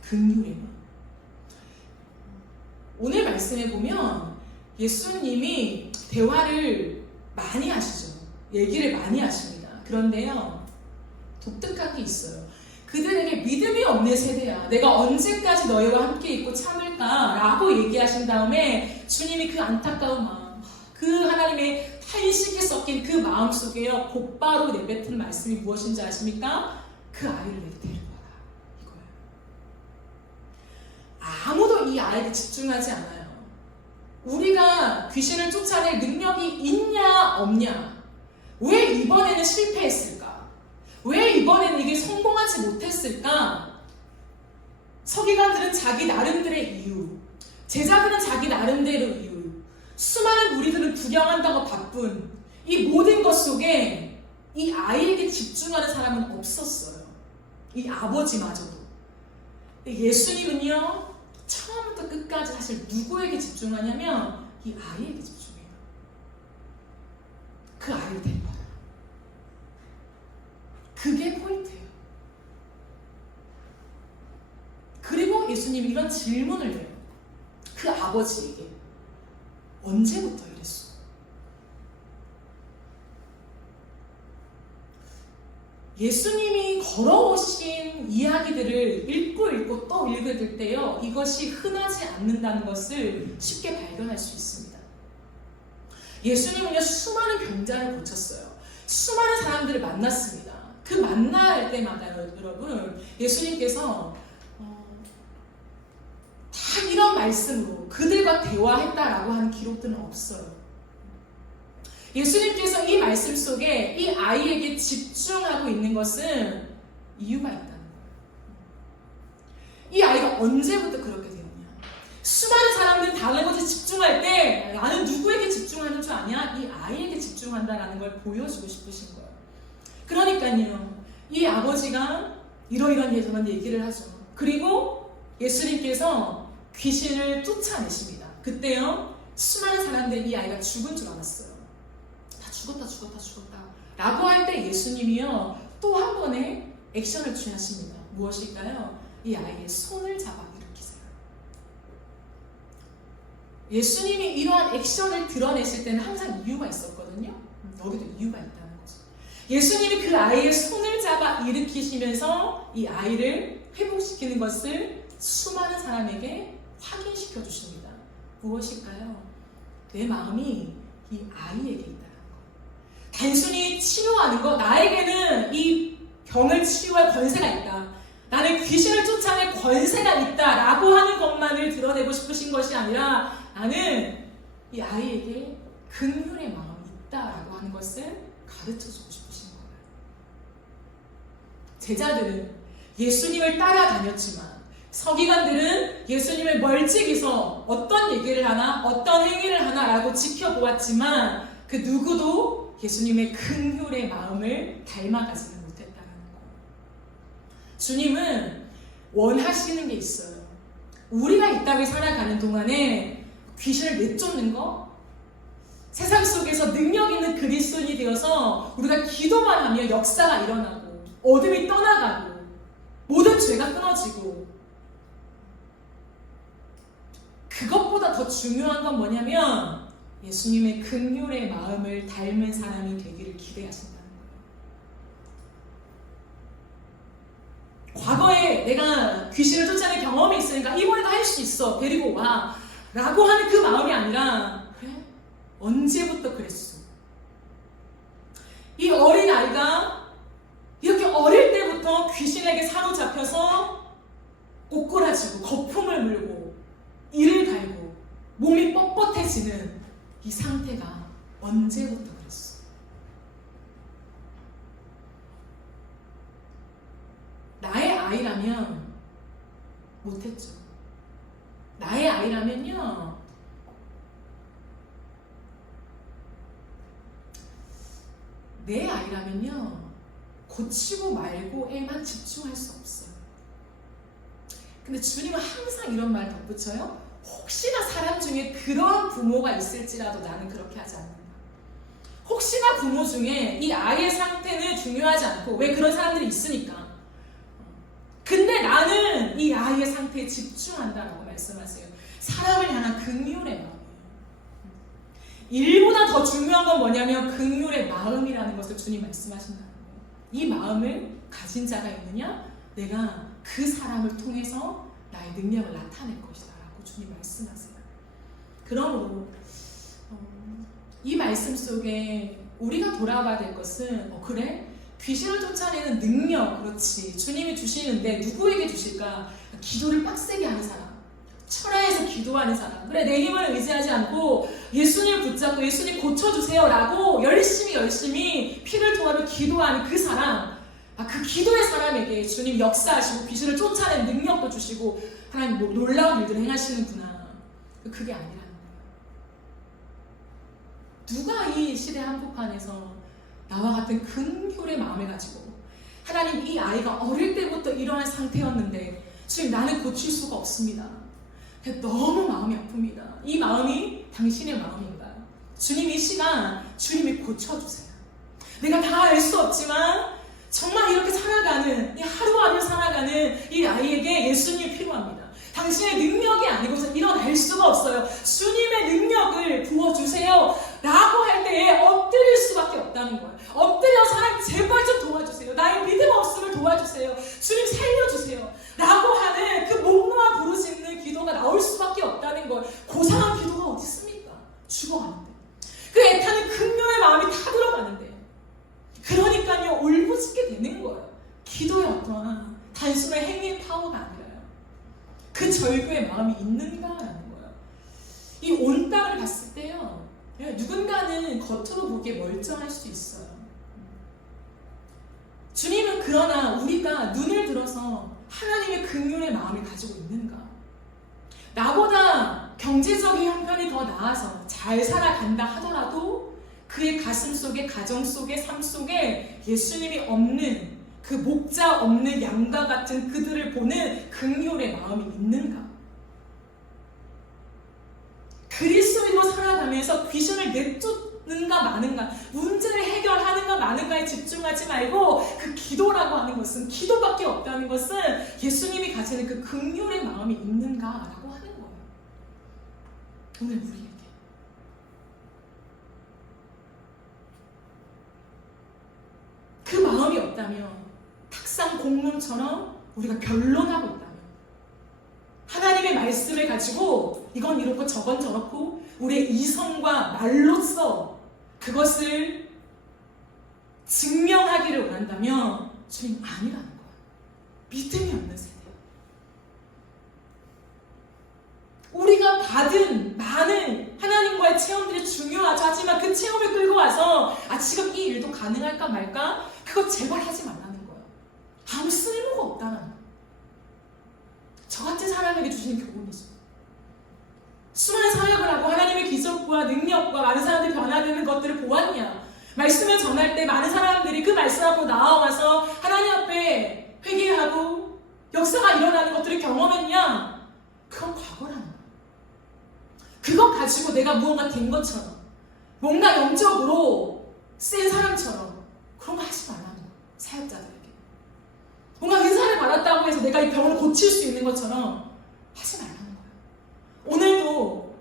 긍휼의 마음. 오늘 말씀에 보면 예수님이 대화를 많이 하시죠. 얘기를 많이 하십니다. 그런데요, 독특한 게 있어요. 그들에게 믿음이 없는 세대야, 내가 언제까지 너희와 함께 있고 참을까? 라고 얘기하신 다음에 주님이 그 안타까운 마음, 그 하나님의 탄식이 섞인 그 마음 속에요, 곧바로 내뱉은 말씀이 무엇인지 아십니까? 그 아이를 내게 데려와라, 이거예요. 아무도 이 아이에 집중하지 않아요. 우리가 귀신을 쫓아낼 능력이 있냐 없냐, 왜 이번에는 실패했을까? 왜 이번에는 이게 성공하지 못했을까? 서기관들은 자기 나름대로의 이유, 제자들은 자기 나름대로 이유, 수많은 무리들은 구경한다고 바쁜 이 모든 것 속에 이 아이에게 집중하는 사람은 없었어요. 이 아버지마저도. 예수님은요, 처음부터 끝까지 사실 누구에게 집중하냐면 이 아이에게 집중해요. 그 아이를 데려와라. 그게 포인트예요. 그리고 예수님이 이런 질문을 해요. 그 아버지에게. 언제부터 이랬어? 예수님이 걸어오신 이야기들을 읽고 또 읽을 때요, 이것이 흔하지 않는다는 것을 쉽게 발견할 수 있습니다. 예수님은요, 수많은 병자를 고쳤어요. 수많은 사람들을 만났습니다. 그 만날 때마다 여러분, 예수님께서 다 이런 말씀으로 그들과 대화했다라고 하는 기록들은 없어요. 예수님께서 이 말씀 속에 이 아이에게 집중하고 있는 것은 이유가 있다는 거예요. 이 아이가 언제부터 그렇게 되었냐? 수많은 사람들이 다른 것에 집중할 때 나는 누구에게 집중하는 줄 아냐? 이 아이에게 집중한다라는 걸 보여주고 싶으신 거예요. 그러니까요, 이 아버지가 이러이러한 얘기를 하죠. 그리고 예수님께서 귀신을 쫓아내십니다. 그때요, 수많은 사람들이 이 아이가 죽은 줄 알았어요. 다 죽었다 라고 할 때 예수님이요 또 한 번의 액션을 취하십니다. 무엇일까요? 이 아이의 손을 잡아 일으키세요. 예수님이 이러한 액션을 드러냈을 때는 항상 이유가 있었거든요. 여기도 이유가 있다는 거죠. 예수님이 그 아이의 손을 잡아 일으키시면서 이 아이를 회복시키는 것을 수많은 사람에게 확인시켜 주십니다. 무엇일까요? 내 마음이 이 아이에게 있다는 거. 단순히 치료하는 거, 나에게는 이 병을 치유할 권세가 있다. 나는 귀신을 쫓아낼 권세가 있다라고 하는 것만을 드러내고 싶으신 것이 아니라 나는 이 아이에게 긍휼의 마음이 있다라고 하는 것을 가르쳐주고 싶으신 거예요. 제자들은 예수님을 따라다녔지만 서기관들은 예수님을 멀찍이서 어떤 얘기를 하나 어떤 행위를 하나라고 지켜보았지만 그 누구도 예수님의 긍휼의 마음을 닮아가지는 못했다는 거예요. 주님은 원하시는 게 있어요. 우리가 이 땅을 살아가는 동안에 귀신을 내쫓는 거, 세상 속에서 능력 있는 그리스도인이 되어서 우리가 기도만 하면 역사가 일어나고 어둠이 떠나가고 모든 죄가 끊어지고, 그것보다 더 중요한 건 뭐냐면 예수님의 긍휼의 마음을 닮은 사람이 되기를 기대하신다는 거예요. 과거에 내가 귀신을 쫓아낸 경험이 있으니까 이번에도 할 수 있어, 데리고 와 라고 하는 그 마음이 아니라, 그래? 언제부터 그랬어? 이 어린 아이가 이렇게 어릴 때부터 귀신에게 사로잡혀서 꼬꾸라지고 거품을 물고 이를 갈고 몸이 뻣뻣해지는 이 상태가 언제부터 그랬어? 나의 아이라면 못했죠. 나의 아이라면요, 내 아이라면요 고치고 말고에만 집중할 수 없어요. 근데 주님은 항상 이런 말 덧붙여요. 혹시나 사람 중에 그런 부모가 있을지라도 나는 그렇게 하지 않는다. 혹시나 부모 중에 이 아이의 상태는 중요하지 않고, 왜 그런 사람들이 있으니까. 근데 나는 이 아이의 상태에 집중한다라고 말씀하세요. 사람을 향한 긍휼의 마음이에요. 일보다 더 중요한 건 뭐냐면 긍휼의 마음이라는 것을 주님 말씀하신다는 거예요. 이 마음을 가진 자가 있느냐? 내가 그 사람을 통해서 나의 능력을 나타낼 것이다 라고 주님 말씀하세요. 그러므로 이 말씀 속에 우리가 돌아봐야 될 것은, 그래? 귀신을 쫓아내는 능력, 그렇지, 주님이 주시는데 누구에게 주실까? 기도를 빡세게 하는 사람, 철야에서 기도하는 사람, 그래 내 힘을 의지하지 않고 예수님을 붙잡고 예수님 고쳐주세요 라고 열심히 피를 토하며 기도하는 그 사람, 그 기도의 사람에게 주님 역사하시고 귀신을 쫓아내는 능력도 주시고 하나님 뭐 놀라운 일들을 행하시는구나. 그게 아니라는 거예요. 누가 이 시대 한복판에서 나와 같은 긍휼의 마음을 가지고, 하나님 이 아이가 어릴 때부터 이러한 상태였는데 주님 나는 고칠 수가 없습니다. 너무 마음이 아픕니다. 이 마음이 당신의 마음인가요? 주님 이 시간 주님이 고쳐주세요. 내가 다 알 수 없지만 정말 이렇게 살아가는, 이 하루하루 살아가는 이 아이에게 예수님이 필요합니다. 당신의 능력이 아니고서 일어날 수가 없어요. 주님의 능력을 부어주세요 라고 할 때에 엎드릴 수밖에 없다는 거예요. 엎드려서 하나님 제발 좀 도와주세요. 나의 믿음 없음을 도와주세요. 주님 살려주세요 라고 하는 그 목 놓아 부르짖는 기도가 나올 수밖에 없다는 거예요. 고상한 기도가 어디 있습니까? 죽어가는데, 그 애타는 긍휼의 마음이 다 들어가는데, 그러니까요 울부짖게 되는 거예요. 기도의 어떠한 단순한 행위의 파워가 아니라요, 그 절규의 마음이 있는가라는 거예요. 이 온 땅을 봤을 때요, 누군가는 겉으로 보기에 멀쩡할 수 있어요. 주님은 그러나 우리가 눈을 들어서 하나님의 긍휼의 마음을 가지고 있는가? 나보다 경제적인 형편이 더 나아서 잘 살아간다 하더라도 그의 가슴 속에, 가정 속에, 삶 속에 예수님이 없는, 그 목자 없는 양과 같은 그들을 보는 긍휼의 마음이 있는가? 그리스도인으로 살아가면서 귀신을 내쫓는 마는가, 문제를 해결하는가 마는가에 집중하지 말고 그 기도라고 하는 것은, 기도밖에 없다는 것은 예수님이 가지는 그 긍휼의 마음이 있는가라고 하는 거예요. 오늘 우리에게 그 마음이 없다면, 탁상 공론처럼 우리가 변론하고 있다면, 하나님의 말씀을 가지고 이건 이렇고 저건 저렇고 우리의 이성과 말로써 그것을 증명하기를 원한다면 주님 아니라는 거예요. 믿음이 없는 세대예요. 우리가 받은 많은 하나님과의 체험들이 중요하죠. 하지만 그 체험을 끌고 와서 지금 이 일도 가능할까 말까? 그거 제발 하지 말라는 거예요. 아무 쓸모가 없다는 거예요. 저 같은 사람에게 주시는 교훈이죠. 수많은 사역을 하고 하나님의 기적과 능력과 많은 사람들이 변화되는 것들을 보았냐? 말씀을 전할 때 많은 사람들이 그 말씀 앞으로 나와서 하나님 앞에 회개하고 역사가 일어나는 것들을 경험했냐? 그건 과거라는 거예요. 그거 가지고 내가 무언가 된 것처럼, 뭔가 영적으로 센 사람처럼 그런 거 하지 말라는 거예요. 사역자들에게. 뭔가 은사를 받았다고 해서 내가 이 병을 고칠 수 있는 것처럼 하지 말라는 거예요. 오늘도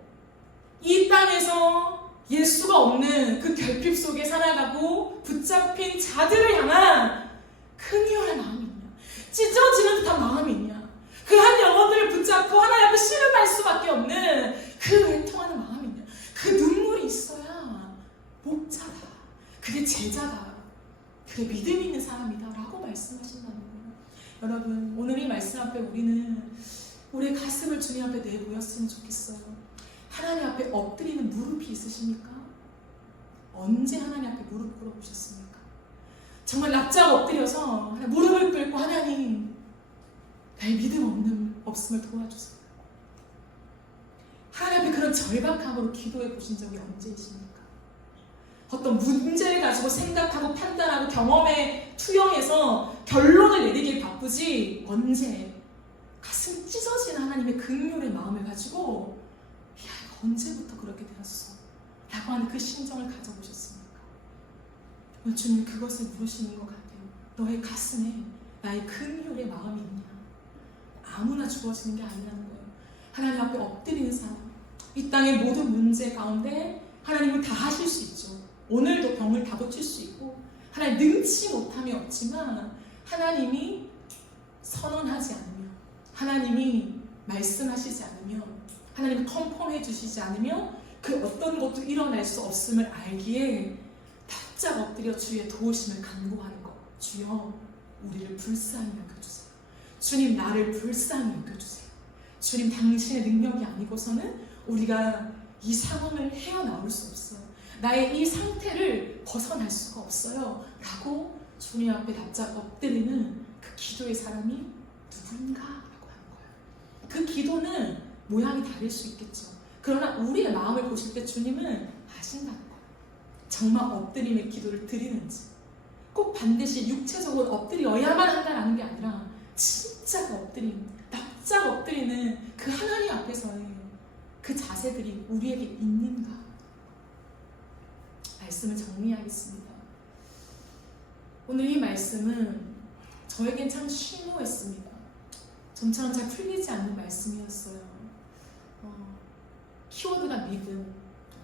이 땅에서 예수가 없는 그 결핍 속에 살아가고 붙잡힌 자들을 향한 긍휼의 마음이 있냐? 찢어지는 듯한 마음이 있냐? 그 한 영혼들을 붙잡고 하나님 앞에 씨름할 수밖에 없는 그 애통하는 마음이 있냐? 그 눈물이 있어야 목자다. 그게 제자다. 그게 믿음 있는 사람이다. 라고 말씀하신다는 거예요. 여러분, 오늘 이 말씀 앞에 우리는 우리의 가슴을 주님 앞에 내보였으면 좋겠어요. 하나님 앞에 엎드리는 무릎이 있으십니까? 언제 하나님 앞에 무릎 꿇어보셨습니까? 정말 납작 엎드려서 무릎을 꿇고 하나님, 나의 믿음 없음을 도와주세요. 하나님 앞에 그런 절박함으로 기도해 보신 적이 언제이십니까? 어떤 문제를 가지고 생각하고 판단하고 경험에 투영해서 결론을 내리길 바쁘지, 언제 가슴 찢어지는 하나님의 긍휼의 마음을 가지고 야, 언제부터 그렇게 되었어? 라고 하는 그 심정을 가져보셨습니까? 오늘 주님 그것을 물으시는 것 같아요. 너의 가슴에 나의 긍휼의 마음이 있냐? 아무나 주어지는 게 아니라는 거예요. 하나님 앞에 엎드리는 사람, 이 땅의 모든 문제 가운데 하나님은 다 하실 수 있죠. 오늘도 병을 다 고칠 수 있고 하나님 능치 못함이 없지만 하나님이 선언하지 않으면, 하나님이 말씀하시지 않으면, 하나님이 컨펌해 주시지 않으면 그 어떤 것도 일어날 수 없음을 알기에 바짝 엎드려 주의 도우심을 간구하는 것. 주여 우리를 불쌍히 여겨주세요. 주님 나를 불쌍히 여겨주세요. 주님 당신의 능력이 아니고서는 우리가 이 상황을 헤어나올 수 없어요. 나의 이 상태를 벗어날 수가 없어요. 라고 주님 앞에 납작 엎드리는 그 기도의 사람이 누군가? 라고 하는 거예요. 그 기도는 모양이 다를 수 있겠죠. 그러나 우리의 마음을 보실 때 주님은 아신다는 거예요. 정말 엎드림의 기도를 드리는지, 꼭 반드시 육체적으로 엎드려야만 한다는 게 아니라 진짜 엎드림, 납작 엎드리는 그 하나님 앞에서의 그 자세들이 우리에게 있는가? 말씀을 정리하겠습니다. 오늘 이 말씀은 저에겐 참 심오했습니다. 좀처럼 잘 풀리지 않는 말씀이었어요. 키워드가 믿음,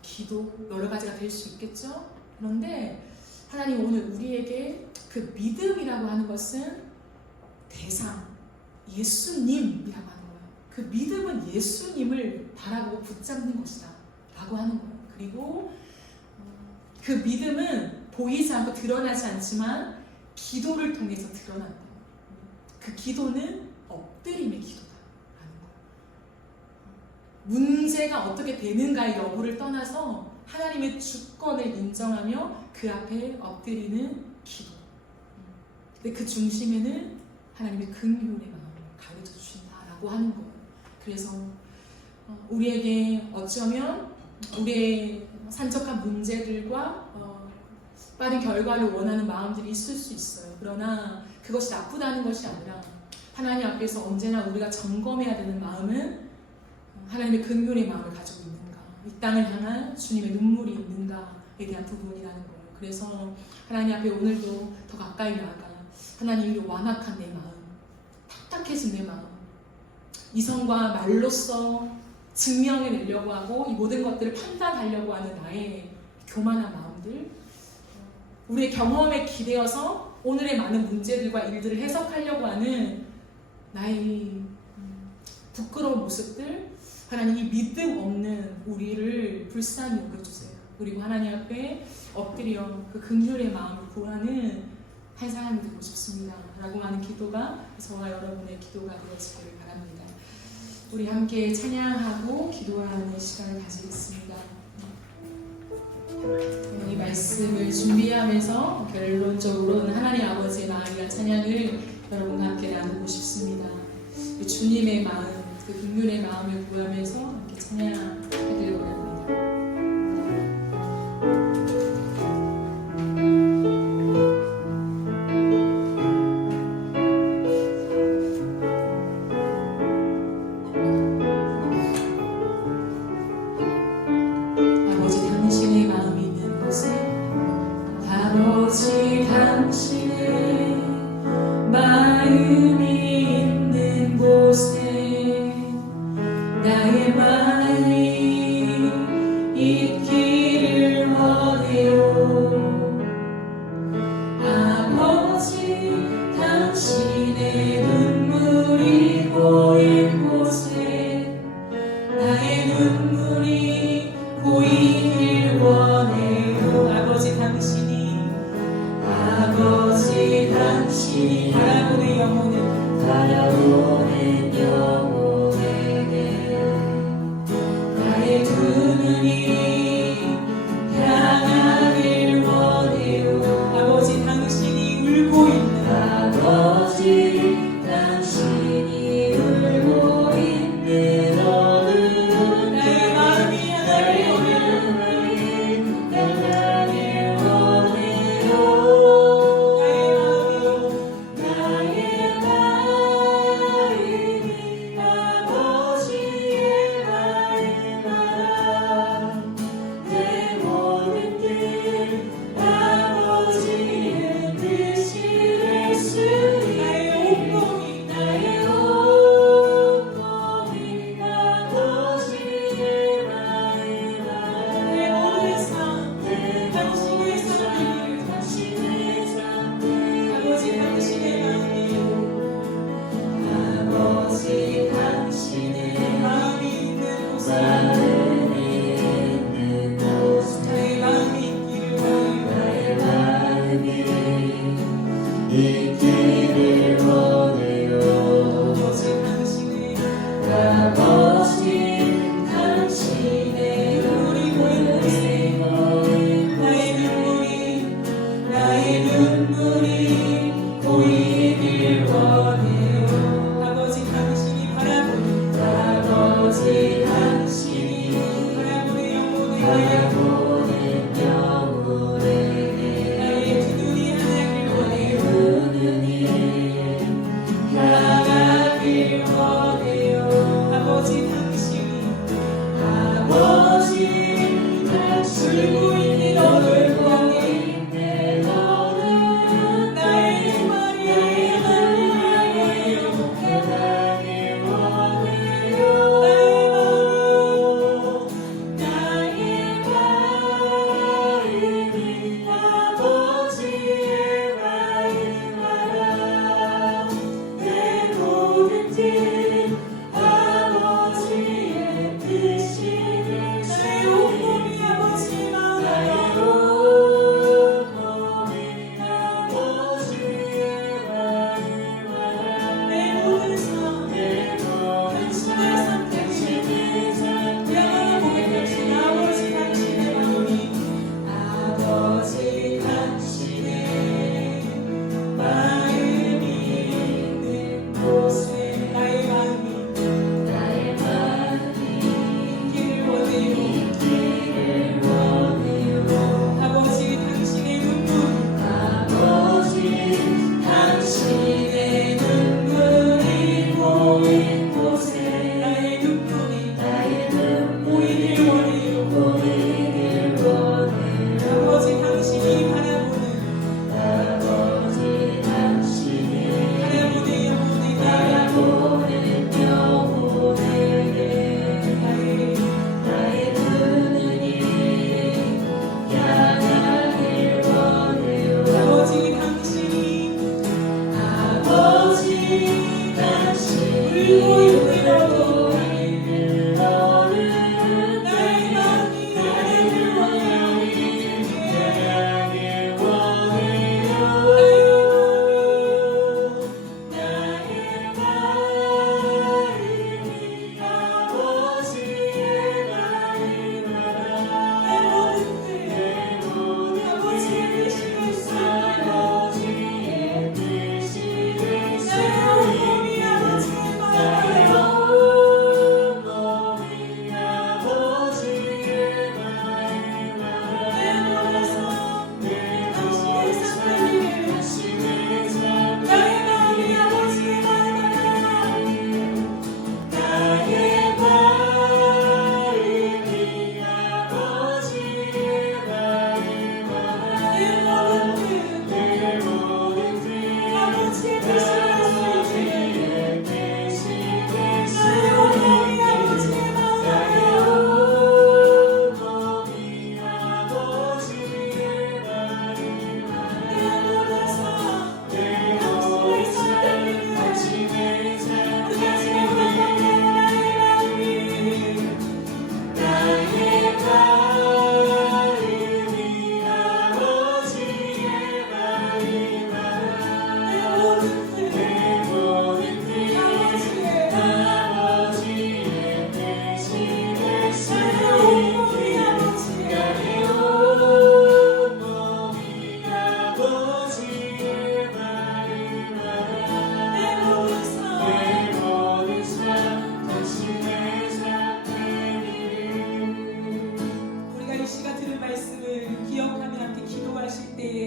기도, 여러 가지가 될 수 있겠죠? 그런데 하나님 오늘 우리에게 그 믿음이라고 하는 것은 대상, 예수님이라고 하는 거예요. 그 믿음은 예수님을 바라보고 붙잡는 것이다 라고 하는 거예요. 그리고 그 믿음은 보이지 않고 드러나지 않지만 기도를 통해서 드러난다. 그 기도는 엎드림의 기도다라는 거예요. 문제가 어떻게 되는가의 여부를 떠나서 하나님의 주권을 인정하며 그 앞에 엎드리는 기도. 근데 그 중심에는 하나님의 긍휼의 마음을 가르쳐 주신다라고 하는 거예요. 그래서 우리에게 어쩌면 우리의 산적한 문제들과 빠른 결과를 원하는 마음들이 있을 수 있어요. 그러나 그것이 나쁘다는 것이 아니라 하나님 앞에서 언제나 우리가 점검해야 되는 마음은 하나님의 긍휼의 마음을 가지고 있는가, 이 땅을 향한 주님의 눈물이 있는가, 대한 부분이라는 거예요. 그래서 하나님 앞에 오늘도 더 가까이 나아가 하나님 이 완악한 내 마음, 딱딱해진 내 마음, 이성과 말로써 증명해내려고 하고 이 모든 것들을 판단하려고 하는 나의 교만한 마음들, 우리의 경험에 기대어서 오늘의 많은 문제들과 일들을 해석하려고 하는 나의 부끄러운 모습들, 하나님 이 믿음 없는 우리를 불쌍히 여겨주세요. 그리고 하나님 앞에 엎드려 그 긍휼의 마음을 구하는 한 사람이 되고 싶습니다 라고 하는 기도가 저와 여러분의 기도가 되어지기를 바랍니다. 우리 함께 찬양하고 기도하는 시간을 가지겠습니다. 이 말씀을 준비하면서 결론적으로는 하나님 아버지의 마음이란 찬양을 여러분과 함께 나누고 싶습니다. 주님의 마음, 그 긍휼의 마음을 구하면서 함께 찬양하기를 원합니다. 아버지 당신의 마음이 있는 곳에, 아버지 당신의 마음이 있는 곳에 나의 마음이 있기를 원해요. 아버지 당신의 눈물이 고인 곳에 나의 눈물이 고이길 원해요. 아버지 당신이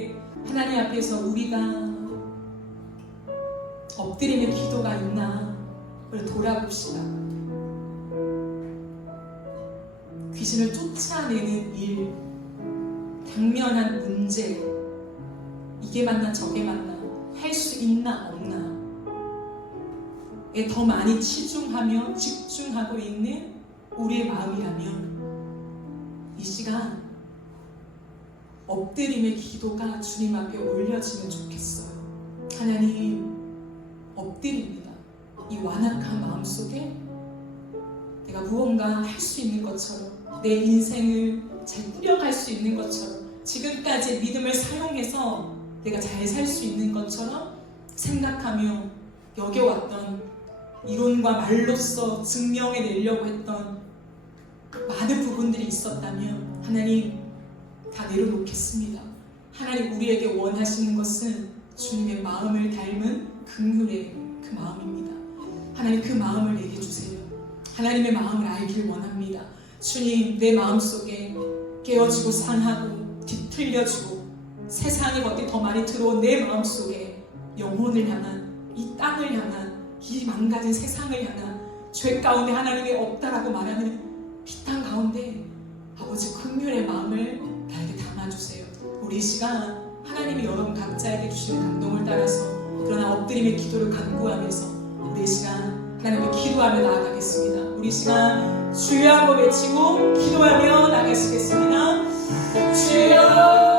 가운데 하나님 앞에서 우리가 엎드림의 기도가 있나 돌아봅시다. 귀신을 쫓아내는 일, 당면한 문제, 이게 맞나 저게 맞나, 할 수 있나 없나 에 더 많이 치중하며 집중하고 있는 우리의 마음이라면 이 시간 엎드림의 기도가 주님 앞에 올려지면 좋겠어요. 하나님, 엎드립니다. 이 완악한 마음속에 내가 무언가 할 수 있는 것처럼, 내 인생을 잘 꾸려갈 수 있는 것처럼, 지금까지 믿음을 사용해서 내가 잘 살 수 있는 것처럼 생각하며 여겨왔던 이론과 말로써 증명해내려고 했던 많은 부분들이 있었다면 하나님 다 내려놓겠습니다. 하나님, 우리에게 원하시는 것은 주님의 마음을 닮은 긍휼의 그 마음입니다. 하나님, 그 마음을 내게 주세요. 하나님의 마음을 알길 원합니다. 주님, 내 마음속에 깨어지고 상하고 뒤틀려지고 세상이 어디 더 많이 들어온 내 마음속에 영혼을 향한, 이 땅을 향한, 이 망가진 세상을 향한 죄 가운데 하나님이 없다라고 말하는 이 땅 가운데 아버지 긍휼의 마음을 나에게 담아주세요. 우리 이 시간 하나님이 여러분 각자에게 주시는 감동을 따라서 그러나 엎드림의 기도를 간구하면서 우리 이 시간 하나님께 기도하며 나아가겠습니다. 우리 이 시간 주여 한번 외치고 기도하며 나가시겠습니다. 주여.